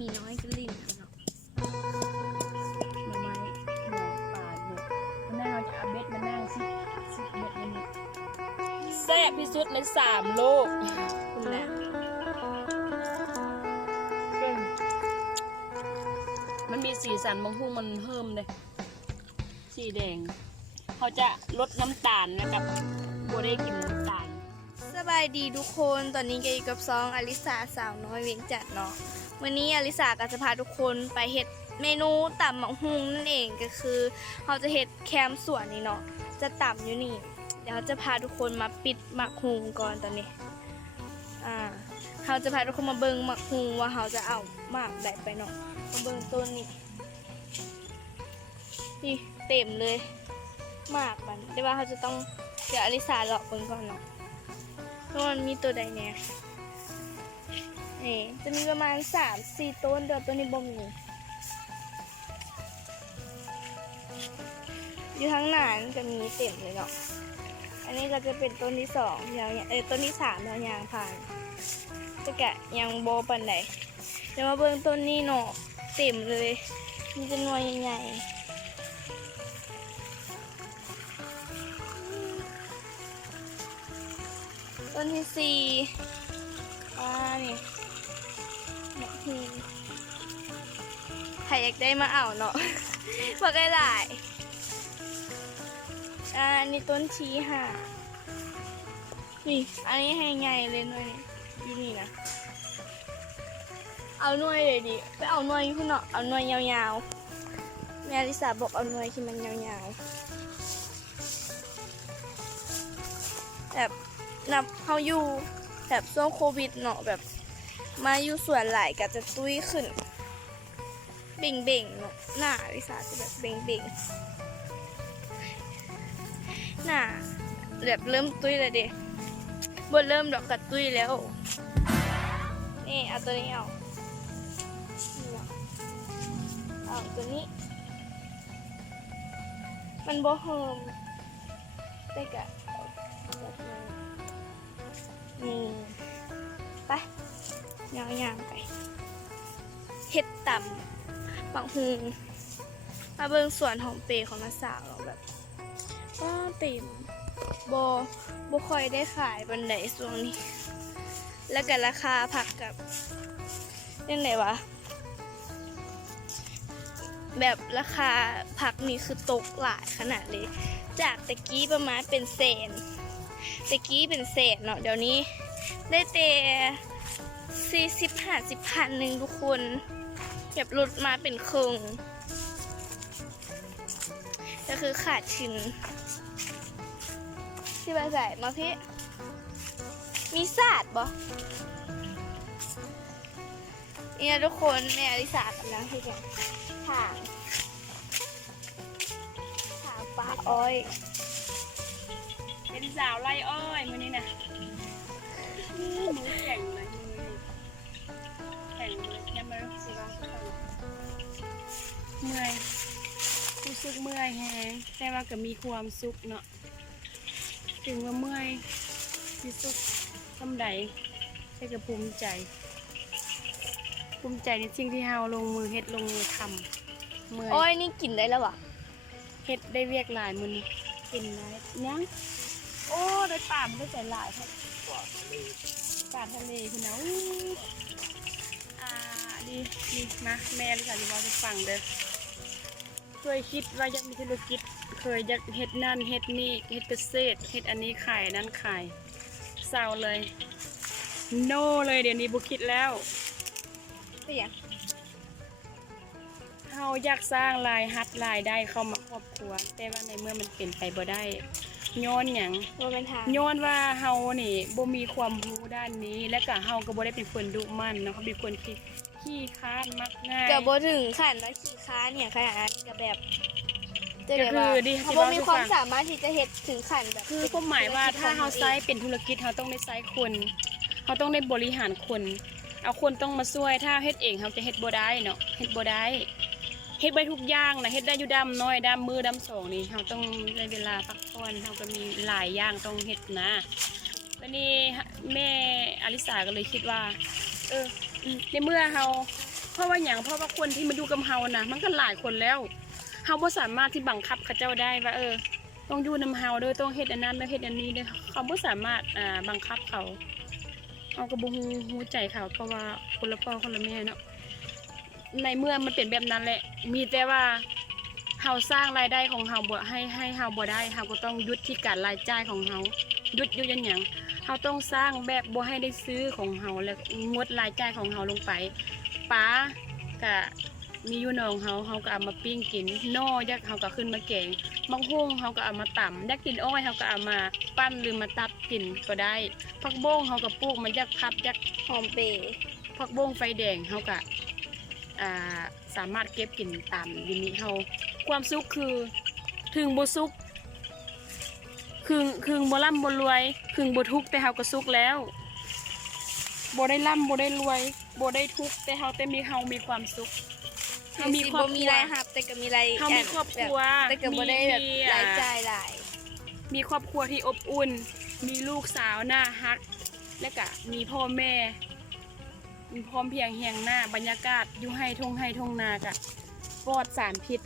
มีน้อยก็ลิ้นเนาะหน่อไม้หน่อป่าหนุกมันน่าเราจะเอาเบ็ดมานั่งสิสิเบ็ดมันแซ่บที่สุดในสามโลกคุณแหละมันมีสีสันบางหุ้งมันเพิ่มเลย สีแดง เขาจะลดน้ำตาลนะครับโบได้กินน้ำตาล สบายดีทุกคน ตอนนี้ก็อยู่กับซองอลิสาสาวน้อยเวียงจัดเนาะ วันนี้อลิสาก็จะพาทุกคนไปเฮ็ดเมนูต่ำหมักฮุงนั่นเองก็คือเราจะเฮ็ดแคมสวนนี่เนาะจะต่ำอยู่นี่ เดี๋ยวจะพาทุกคนมาปิดหมักฮุงก่อนตอนนี้อ่าเราจะพาทุกคนมาเบิ่งหมักฮุงว่าเราจะเอาหมากใดไปเนาะมาเบิ่งต้นนี้นี่เต็มเลยหมากมันแต่ว่าเขาจะต้องเดี๋ยวอลิสาเลาะเบิ่งก่อนเนาะว่ามันมีตัวใดเนี่ย นี่จะมีประมาณสามสี่ต้นเดี๋ยวตัวนี้บ่มีอยู่ทั้งนั้นจะมีเต็มเลยเนาะ อันนี้ก็จะเป็นต้นที่สองยาวเอ้ยต้นที่สามยาวยางผ่านจะแกะยังโบปันไหนเดี๋ยวมาเบิ่งต้นนี้เนาะเต็มเลย มีจำนวนใหญ่ต้นที่สี่อ่านี่ ใครอยากได้มาเอาเนาะบอกได้หลายอ่านี่ต้นชีค่ะ นี่ อันนี้ให้ใหญ่เลยหน่อยอยู่นี่นะ เอาหน่วยเลยดิ ไปเอาหน่วยคุณเนาะ เอาหน่วยยาวๆ แม่ลิสาบอกเอาหน่วยที่มันยาวๆ แบบนับเขาอยู่แบบช่วงโควิดเนาะแบบ มาอยู่ส่วนไหลก็จะตุ้ยขึ้น เบ่งเบ่งหน้าลิสาจะแบบเบ่งเบ่งหน้าแบบเริ่มตุ้ยเลยเด็บนเริ่มดอกกัดตุ้ยแล้ว นี่เอาตัวนี้เอาเอาตัวนี้ มันบ่เฮิมได้กะเอาแบนี่ไป ย่างๆไปเฮ็ดต่ำปังฮูมาเบิ่งสวนหอมเปรของน้าสาวเราแบบว้าเต็มบ่บ่ค่อยได้ขายบันไดช่วงนี้ แล้วก็ราคาผักกับยังไงวะ แบบราคาผักนี่คือตกหลายขนาดเลย จากตะกี้ประมาณเป็นแสนตะกี้เป็นแสนเนาะเดี๋ยวนี้ได้แต่ สี่สิบห้าสิบพันหนึ่งทุกคนแบบลดมาเป็นครึ่งก็คือขาดทุนที่บาใส่มาพี่ มีศาสตร์บ่เนี่ยทุกคนแม่อลิสากำลังที่จะถางถางปลาอ้อย เป็นสาวไล่อ้อยมือนี้นะ เมื่อยรู้สึกเมื่อยแฮงแต่ว่าก็มีความสุขเนาะถึงว่าเมื่อยที่สุดทำใดแต่ก็ภูมิใจ ภูมิใจในสิ่งที่เฮาลงมือเฮ็ดลงมือทำเมื่อยอ้อยนี่กินได้แล้ววะเฮ็ดได้เวียกหลายมือนี้กินหลายยังโอ้ได้ป่ามนได้ใจหลายครับปลาทะเลคุณนะอู้อ่าดีดีมาแม่ลิซ่าจะบอกให้ฟังเด้อเค ยคิดว่าอยากมีธุรกิจ เคยอยากเฮ็ดนั่นเฮ็ดนี่เฮ็ดเกษตรเฮ็ดอันนี้ขายอันนั้นขายเศร้าเลย โนเลยเดี๋ยวนี้บุคิดแล้วเป็นยังเฮาอยากสร้างรายหัดรายได้เข้ามาครอบครัว แต่ว่าในเมื่อมันเป็นไปบ่ได้ย้อนหยังว่าเป็นทางย้อนว่าเฮานี่บ่มีความรู้ด้านนี้ และก็เฮาก็บ่ได้เป็นคนดุมันเนาะเขาเป็นคนที่ขี้ค้านมักง่ายเกือบบ่ถึงขั้นว่าขี้ ค้าเนี่ยขนาดนั้นกับแบบจะก็เรียกว่าคือดิเขาที่บ่ว่ามีทุกความฝั่งสามารถที่จะเฮ็ดถึงขั้นแบบคือความหมายว่าถ้าเฮาใช้เป็นธุรกิจเฮาต้องได้ใช้คนเฮาต้องได้บริหารคน เอาคนต้องมาช่วยถ้าเฮ็ดเองเฮาจะเฮ็ดบ่ได้เนาะเฮ็ดบ่ได้เฮ็ดไว้ทุกอย่างนะเฮ็ดได้อยู่ดำน้อยดำมือดำสองนี่เฮาต้องได้เวลาพักผ่อนเฮาก็มีหลายอย่างต้องเฮ็ดนะวันนี้แม่อลิสาก็เลยคิดว่า เออในเมื่อเฮา เพราะว่าอย่างเพราะว่าคนที่มาอยู่กับเฮานะมันก็หลายคนแล้วเฮาบ่สามารถที่บังคับเขาเจ้าได้ว่าเออ ต้องอยู่นำเฮาเด้อต้องเฮ็ดอันนั้นเด้อเฮ็ดอันนี้เด้อเขาบ่สามารถอ่าบังคับเขาเฮาก็บ่ฮู้ฮู้ใจเขาเพราะว่าคนละพ่อคนละแม่เนาะในเมื่อมันเป็นแบบนั้นแหละ มีแต่ว่าเฮาสร้างรายได้ของเฮาบ่ให้ให้เฮาบ่ได้เฮาก็ต้องยุดที่การรายจ่ายของเฮายุดอยู่ยันหยังเฮาต้องสร้างแบบบ่ให้ได้ซื้อของเฮาแล้วงดรายจ่ายของเฮาลงไป ป้าก็มีอยู่หนองเฮาเฮาก็เอามาปิ้งกินนอยักเฮาก็ขึ้นมาแกงบางหุ่งเขาก็เอามาต่ำอยากกินอ้อยเขาก็เอามาปั้นหรือมาตัดกินก็ได้ผักบ้งเขาก็ปลูกมันยักพับยักหอมเปย์ผักบ้งไฟแดงเขาก็อ่าสามารถเก็บกินตามดินนี้เขาความสุขคือถึงบ่สุขคือคือบ่ร่ำบ่รวยคือบ่ทุกข์แต่เขาก็สุขแล้วบ่ได้ร่ำบ่ได้รวย บ่ได้ทุกข์แต่เขาแต่มีเฮามีความสุขเฮามีครอบครัวมีรายรับแต่ก็มีรายเฮามีครอบครัวแต่ก็บ่ได้แบบมีรายจ่ายหลาย มีครอบครัวที่อบอุ่น มีลูกสาวหน้าฮัก และก็มีพ่อแม่มีพร้อมเพรียงเฮียงหน้าบรรยากาศอยู่ให้ทงให้ทงนากะปลอดสารพิษ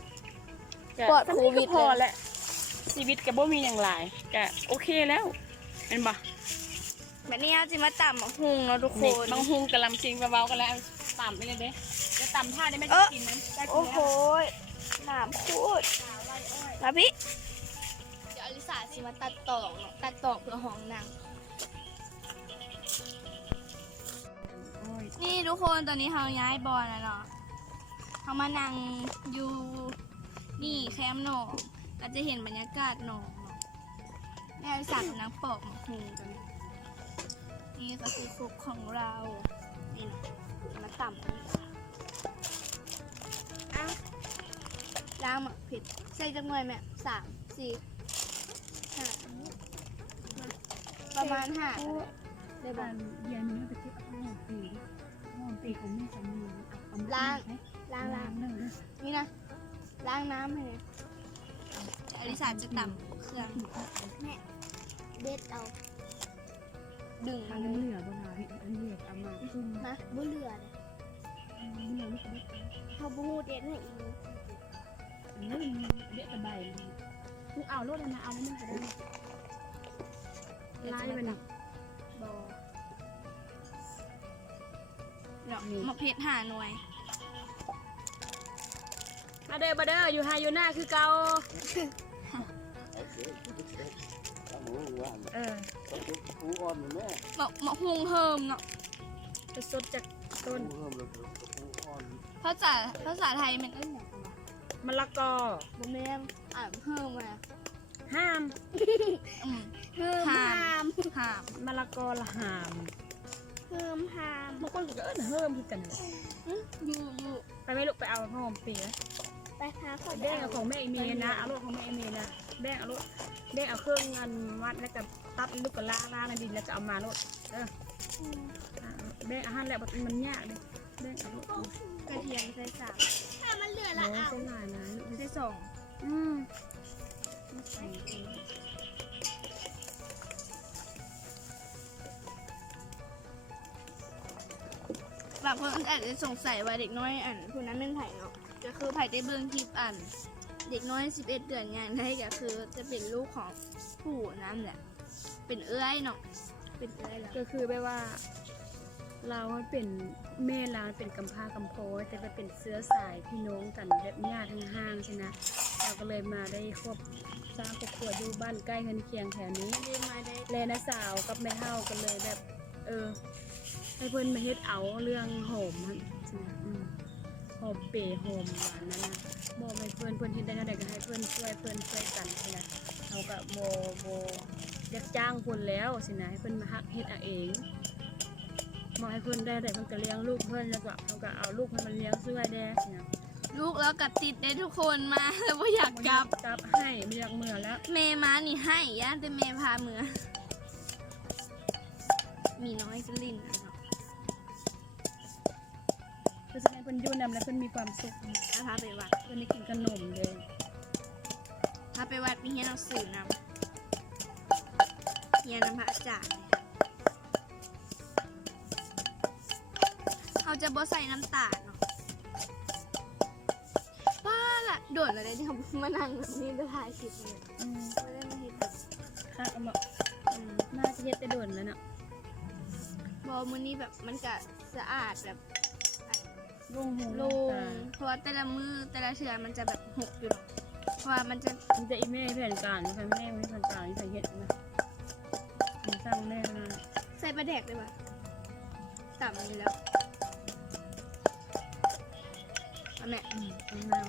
ก็ปลอดโควิด ก็พอแล้วชีวิตก็บ่มีอย่างหลายก็โอเคแล้วเห็นบ่ แบบนี้เราจะมาต่ำบักหุงเนาะทุกคนี่น บางฮุงกะลำซิงเบาๆกันแล้วต่ำไปเลยเด้จะต่ำท่าได้ไหมเอ้จะอกินนั้นได้กินโอ้โหแล้วน้ำพูดสาวไร่อ้อยมาพี่ เดี๋ยวอลิสาสิมาตัดต่อเนาะตัดต่อเพื่อห้องนางอ้อยนี่ทุกคนตอนนี้เราย้ายบอลแล้วเนาะเขามานั่งอยู่นี่แคมป์หนองก็จะเห็นบรรยากาศหนองเนาะแม่อลิสากำลังปอกหมกหุงกันนี่ นี่ก็คือคุกของเรา นี่นะมาต่ำนี่อ้าล้างหมักผิด ใส่จังเลยแม่สามสี่ห้าประมาณห้าได้บ้าบ้างนเย็นนี้ไปเที่ยวห้องปีห้องปีของแม่สามีเอามาล้างล้างล้างหนึ่งนี่นะ ล้างน้ำให้เลยอลิสาจะต่ำเครื่องแม่เด็ดเอา ดึงอัมานเลนี้ยเหลือบนหาวิอันนี้เอามาซุ่มนะบ่เหลือเลยเหลือลูกเด็กเขาบูเด็ดให้อีกนี่เด็กตะใบลูกเอาลูกนะเอาแล้วมันจะได้ลายมันบอเนาะมะเพชรหาหน่วยมาเด้อมาเด้ออยู่ไฮอยู่หน้าคือเก่า เออมะมะฮุงเฮิมเนาะจะสดจากต้นภาษาภาษาไทยมันเอ้ยหยังวะมะละกอบ่แม่นอ่านเฮิมอะห้ามอืมเฮิมหามหามมะละกอละหามเฮิมหามบางคนก็เอิ้นเฮิมคือกันอื้ออยู่อยู่ไปไม่ลูกไปเอาหอมปีนะไปพาเขาแบ่งเอาของแม่อีเมลนะเอาลูกของแม่อีเมลนะ แบ่งเอาลูกแบ่งเอาเครื่องเงินวัดแล้วก็ตัดลูกกระลาลาในดินแล้วก็เอามาลูกเอออืมอ่าแบ่งอาหารแหละมันยากเลยแบ่งเอาลูกกระเทียมใส่สามถ้ามันเหลือโอ้ละเอาเส้นลายนะลูกใส่สองอืมบางคนอาจจะสงสัยว่าเด็กน้อยอันผู้นั้นเป็นไผ่เนาะก็คือไผ่ได้เบิ่งคลิปอัน เด็กน้อย 11 เดือนอย่างได้ก็คือจะเป็นลูกของผู้นั้นแหละ เป็นเอื้อยเนาะ เป็นเอื้อยแล้วก็คือแบบว่า เราเป็นแม่เราเป็นกำพร้ากำโพร้แต่ไปเป็นเสื้อสายพี่น้องกันแบบญาติทั้งห้างใช่ไหมเราก็เลยมาได้ครอบสร้างครอบครัวอยู่บ้านใกล้เงินเคียงแถวนี้เรียมาได้แลนะสาวกับแม่เท่ากันเลยแบบ เออ ให้เพื่อนมาเฮ็ดเอาเรื่องโหมมันใช่ไหมอืมโหมเปโหมหวานนั่นนะ บอกให้เพื่อนเพื่อนเฮ็ดได้เท่าใดก็ให้เพื่อนช่วยเพื่อนช่วยกันใช่ไหมเขาก็โบโบเรียกจ้างคนแล้วสินะให้เพื่อนมาฮักเฮ็ดเอาเองบอกให้เพื่อนได้แต่เพื่อนก็เลี้ยงลูกเพื่อนแล้วก็เขาก็เอาลูกเพื่อนมาเลี้ยงช่วยแด้สินะลูกแล้วกัดติดได้ทุกคนมาแล้วว่าอยากกลับกลับให้ไม่อยากเมื่อแล้วเมมานี่ให้ย่านแต่เมพาเมือมีน้อยจะลินนะเนาะ คือจะให้เพื่อนอยู่นำแล้วเพื่อนมีความสุขถ้าพาไปวัด เพื่อนได้กินขนมเลยถ้าไปวัดมีเฮียนหนังสือนำเฮียนำพระอาจารย์เขาจะบ่ใส่น้ำตาลเนาะละโดดอะไรที่เขามานั่งแบบนี้ไปถ่ายคลิปเลยอืมไม่ได้มาเห็นแบบคักเอามาอืมน่าจะเฮ็ดแต่โดนแล้วเนาะบอมือนี้แบบมันก็สะอาดแบบ ลงหูโลลงงตาเพราะว่าแต่ละมือแต่ละเชือมันจะแบบหกอยู่หรอกเพราะว่ามันจะมันจะอีแม่แผ่นการแผ่นแม่ไม่แผ่นการที่ใส่เฮ็ดนะมันสร้างแม่มาใส่ปลาแดกเลยปะต่ำนี้แล้วเอาแม่อืมต้องนาว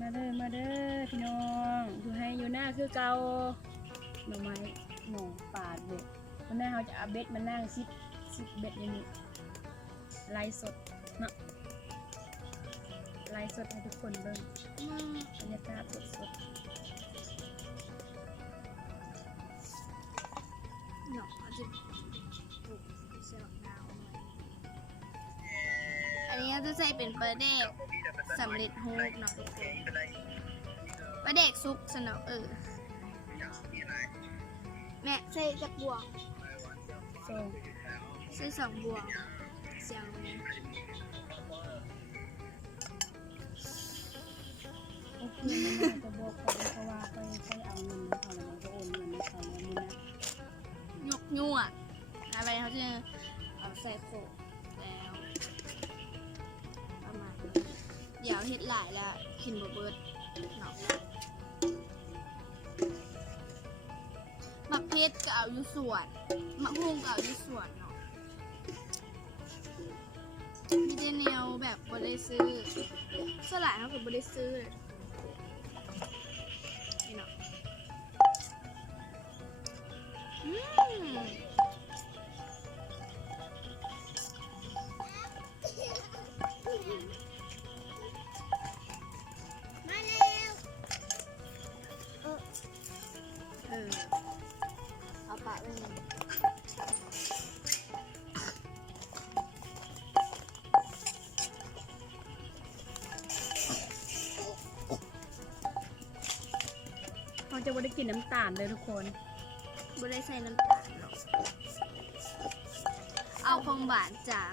มาเด้อมาเด้อพี่น้องอยู่ให้อยู่หน้าคือเก่าหน่อไม้ หน่อปาดเบ็ดวันหน้าเขาจะเอาเบ็ดมานั่งซิดซิดเบ็ดอย่างนี้ไลฟ์สดเนาะไลฟ์สดให้ทุกคนเบิ่งบรรยากาศสดสดเนาะเขาจะปลูกใส่บักนาวหน่อยอันนี้จะใส่เป็นปลาแดกสำเร็จรูปเนาะทุกคนปลาแดกซุปสนอเออ แม่ใส่จักบวงๆโซใส่สองบวงเสียงเลยโอเคนะจะบอกเขาเพราะว่าไปไปเอาเงินเขาแล้วก็โอนเงินให้เขาแล้วมึงนะยกยั่วอะไรเขาจะเอาใส่โขกแล้วประมาณนี้เดี๋ยวเฮ็ดหลายแล้วกินบ่เบิดเนาะ หมักเพชรก็เอาอยู่ส่วนมักฮุงก็เอาอยู่ส่วนเนาะมีแต่แนวแบบบ่ได้ซื้อสลายเขาก็บ่ได้ซื้อเลยนี่เนาะอืมม เอาปะไว้หนึ่งเขาจะไม่ได้กินน้ำตาลเลยทุกคนบ่ได้ใส่น้ำตาลหรอกเอาความหวานจาก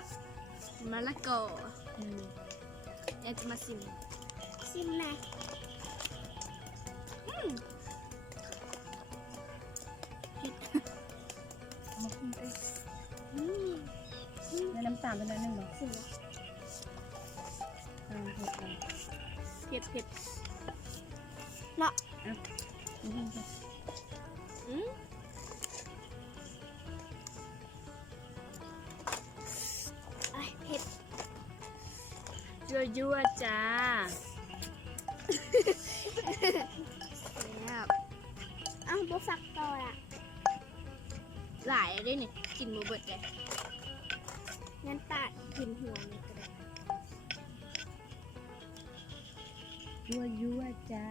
มะละกออืมอยากจะมาชิม ชิมไหมมากินไปอืม ในน้ำตาลเป็นอะไรหนึ่งหรอเผ็ดเผ็ดเผ็ดอืมอืมไอเผ็ดยั่วยั่วจ้าแซ่บอ้าวบุฟักต่อละ หลายได้เนี่ยกินหมูเบิดเลยงั้นตัดกินหัวนี่ก็ได้ยั่วยั่วๆจ้า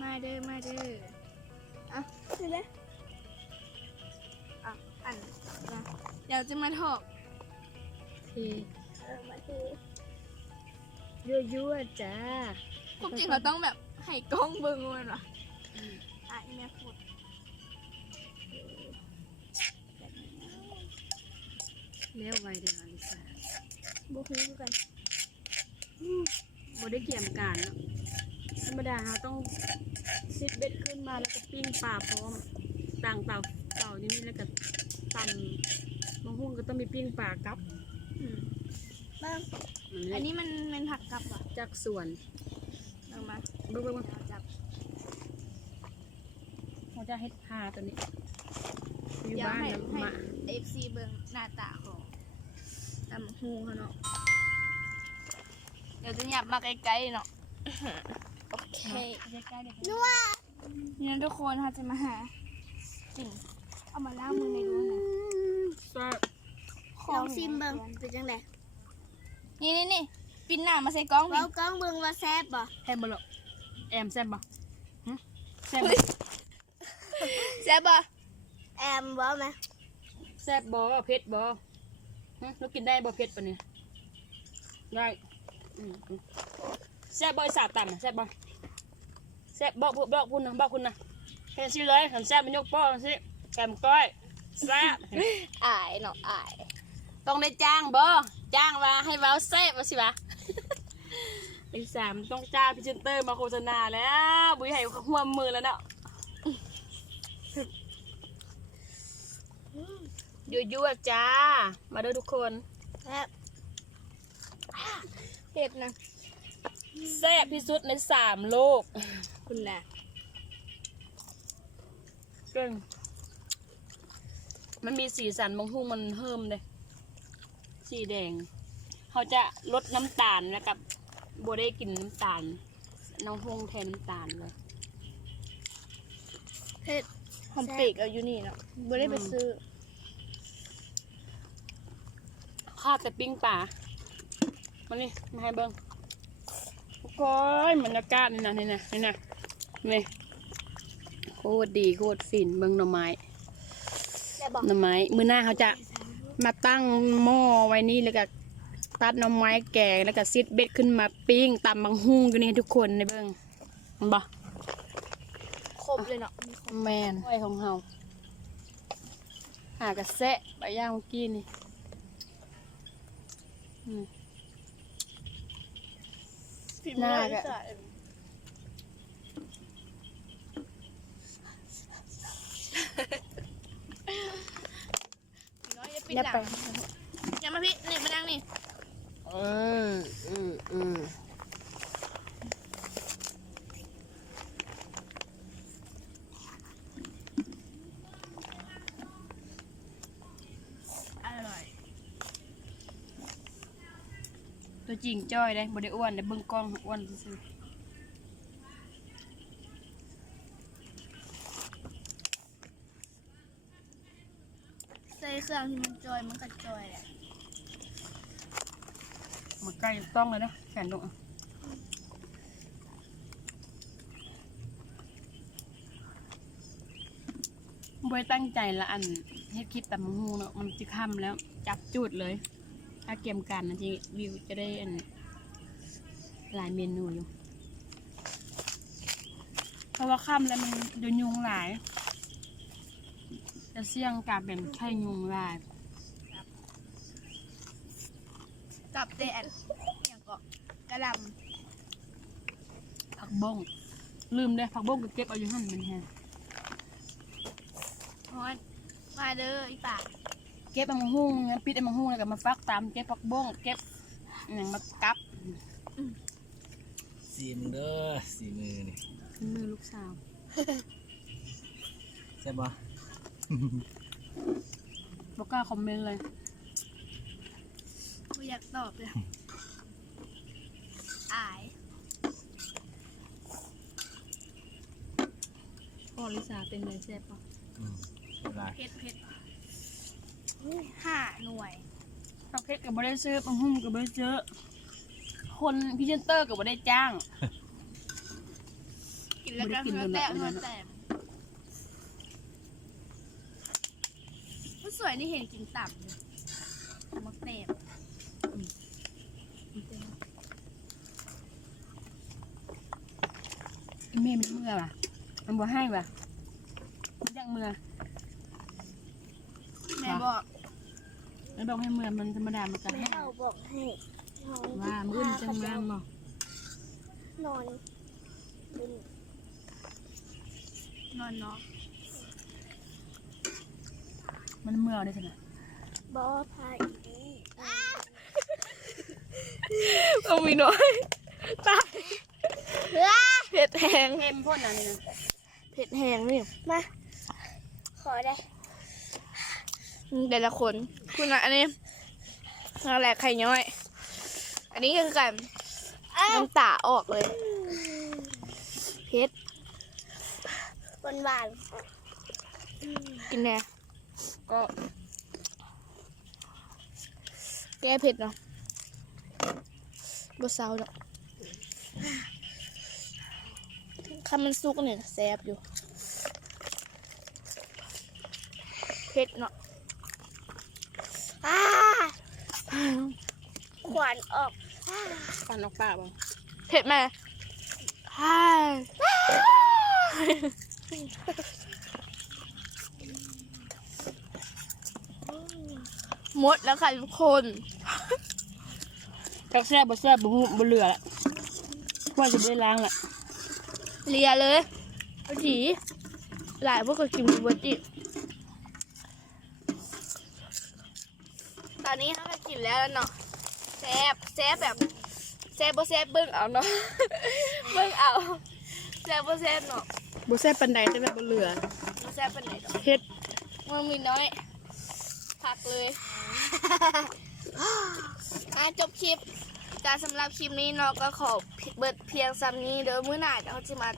มาเด้อมาเด้ออะใช่ไหมอะอันนะเดี๋ยวจะมาถอกเทเออมาทียั่วยั่วๆจ้า พวกจริงเราต้องแบบให้กล้องเบิ่งมันวะ แล้วไวเด้ออลิซาบุคือกันบ่ได้เกี่ยมการเนาะธรรมดาเราต้องซิดเบ็ดขึ้นมาแล้วก็ปิ้งปลาพร้อมต่างเต่าเต่านี่แล้วก็ตำมะฮุ่งก็ต้องมีปิ้งปลากับอืมเบิ้งอัอันนนี้นี้มันเป็นผักกับเหรอจากสวนเอามาเบิ่งเบิ่งเบิ่งเอาจับเขาจะเฮ็ดพาตัวนี้อยู่เดี๋ยวบ้านให้นะให้มาเอฟซีเบิ่งหน้าตาของ ตำฮูเขาเนาะเดี๋ยวจะหยับมาไกลๆเนาะโอเคใกล้ๆเด็กนัวนี่นะทุกคนเขาจะมาหาสิ่งเอามาล้างมือในดูนะแซ่บลองชิมเบิ้งเป็นจังไดนี่นี่นี่ปินหน้ามาใส่กล้องเว้านี่กล้องเบิ้งว่าแซ่บบ่แฮมบ่ล่ะแอมแซ่บบ่หึแซ่บบ่แซ่บปะแอมบ่ไหมแซ่บบ่เผ็ดบ่ หึเรากินได้บ่เผ็ดปะเนี่ยได้อืมอืมแซ่บบ่ไอ้สาต่ำน่ะแซ่บบ่แซ่บบอกบอกบอกคุณนะบอกคุณนะเห็นสิเลยเห็นแซ่บมันยกโป้งสิแกมก้อยแซ่บอายเนาะอาย ต้องได้จ้างบ่จ้างว่าให้เว้าแซ่บว่าสิวะไอ้สามต้องจ้างพรีเซนเตอร์มาโฆษณาแล้วบุยให้หัวมือแล้วเนาะ ยั่วๆจ้า มาเด้อทุกคนครับเผ็ดนะแซ่บที่สุดในสามโลก คุณน่ะเก่งมันมีสีสันบางทุ่งมันเพิ่มเลย สีแดง เขาจะลดน้ำตาลนะครับบัได้กินน้ำตาล น้ำทุ่งแทนน้ำตาลเลยเผ็ดหอมปีกเอาอยู่นี่เนาะไม่ได้ไปซื้อ ข้าวแต่ปิ้งป่ามานี่มาให้เบิ้งโอ้ยบรรยากาศนี่นะนี่นะนี่นะนี่โคตรดีโคตรฟินเบิ้งหน่อไม้แล้วบอกหน่อไม้มือหน้าเขาจะมาตั้งหม้อไว้นี่แล้วก็ตัดหน่อไม้แก่แล้วก็ซิดเบ็ดขึ้นมาปิ้งตำบังฮุ้งกันนี่ทุกคนในเบิ้งเห็นบ่ครบเลยเนาะมีครบแมนไว้ของเฮาหากระแซะใบย่างเมื่อกี้นี่อืม ฝีมือน่าอีจะสานน้อยจะปิดอย่าหลัไปงอย่ามาพี่นี่มานั่งนี่ เอออืมอืม อร่อย ตัว จริงจ้อยได้บ่ได้อ้วนได้เบิ่งกล้องอ้วนซื่อใส่เครื่องที่มันจอยมันก็จอยแหละๆมันใกล้ต้องเลยนะแขนลงอะบ่ได้ตั้งใจละอันเฮ็ดคลิปแต่มังฮูเนาะมันจะค่ำแล้ว จับจุดเลย ถ้าเกมกันนะที่วิวจะได้อันหลายเมนูอยู่ เพราะว่าค่ำแล้วมันเดี๋ยวยุงหลายจะเสี่ยงการเป็นไข้ยุงหลายกับแดดอย่างก็กระหลผักบ้งลืมเลยผักบ้งก็เก็บเอาอยู่หั่นมันแฮะำฮอนมาเด้ออีป่า เก็บเอามาหุ้งงั้นปิดเอามาหุ้งแล้วก็มาฟักตามเก็บผักบ้งเก็บอหย่างมากับสีมือเด้อสีมือนี่มือลูกสาวใช่ปะบอกกล้าคอมเมนต์เลยไม่อยากตอบเลยอายพ่อลิซาเป็นไงแซ่บปะอืมเวลาเผ็ดเผ็ดอุ้ย ห้าหน่วยผักเพชรกับบได้ซื้อปังหุ้งกับบได้ซื้อคนพรีเซนเตอร์กับบได้จ้าง กินแล้วก็ไม่ได้กินเนื้อเลยแตกนะเนื้อแตกผู้สวยนี่เห็นกินตับเลยมักเตบอีเมย์มันเมื่อว่ะ มันบ่ให้ว่ะมันยังเมื่อ แม่บอกแล้วบอกให้เมื่อมันธรรมดามันก็ให้เราบอกให้นอนว่ามื้อนี้จังมางบ่นอนบนนอนเนาะมันเมื่อได้สินะบอพายนี้เอามีน้อยตายเผ็ดแห้งเค็มพ่นอันนี้นะเผ็ดแห้งนี่มาขอได้ แต่ละคนคุณนะอันนี้นั่นแหละไข่ย้อย อันนี้คือกันน้ำตาออกเลยเผ็ดหวานหวานกินแน่ก็แก้เผ็ดเนาะบะเซาเนาะถ้ามันสุกเนี่ยแซ่บอยู่เผ็ดเนาะอ่า ขวานออกฟันออกปากบ่เผ็ดไหมฮ่าหมดแล้วค่ะทุกคนจักแซ่บบ่แซ่บบ่ฮู้บ่เหลือละว่าจะได้ล้างละเลียเลยเอาถีหลายพวกก็กินดูบจิ ตอนนี้เขาก็กินแล้วเนาะแซบแซบแบบแซบบ่แซบเบิ้งเอาเนาะเบิ้งเอาแซบบ่แซบเนาะบ่แซ่บปานใดแต่แบบบ่เหลือบ่แซบเป็นไหนดอกเฮ็ดมันมีน้อยพักเลยอะจบคลิปการสำหรับคลิปนี้เนาะก็ขอเบิดเพียงซ้ำนี้เดี๋ยวมื้อหน้าเดี๋ยวเขาจะมา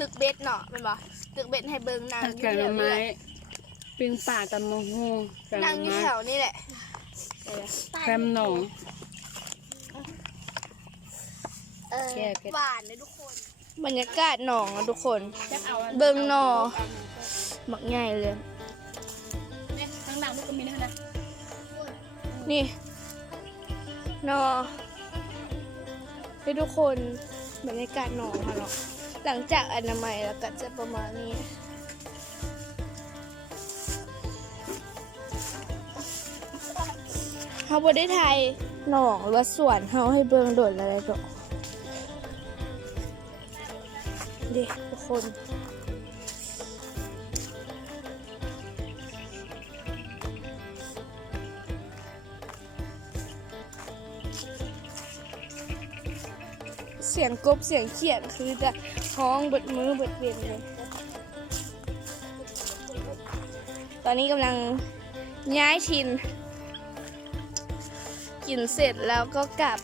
ตึกเบ็ดเนาะเป็นบ่ตึกเบ็ดให้เบิ่งนางผัดอยู่แกงหแถน่อวไม้นี้แหละปิ้งป่าตำมะฮูแกงหนาน่งออยู่ไม้แถวนี้แหละ แคมหนอง เออแก้เผ็ดหวานเลยทุกคน บรรยากาศหนองอะทุกคนจักเอาอันเบิ่งหนอหมักใหญ่เลยเนี่ยข้างหลังลูกก็มีนะนะนี่หนอให้ทุกคนบรรยากาศหนองค่ะเนาะหลังจากอนามัยแล้วก็จะประมาณนี้ เขาบ่ได้ไทยหนองหรือว่าสวนเขาให้เบิ่งโดดอะไรดอกเด็ทุกคนเสียงกบเสียงเขียดคือจะท้องเบิดมือเบิดเวียนเลย ตอนนี้กำลังย้ายถิ่น กินเสร็จแล้วก็กลับ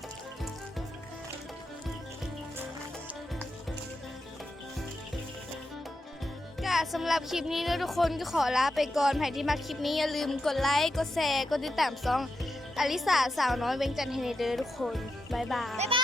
ก็สำหรับคลิปนี้นะทุกคนก็ขอลาไปก่อนใครที่มาคลิปนี้อย่าลืมกดไลค์ กดแชร์ กดติดตามซองอลิสาสาวน้อยเวงจันทร์เฮเนเดอร์ทุกคนบายบายบ๊ายบาย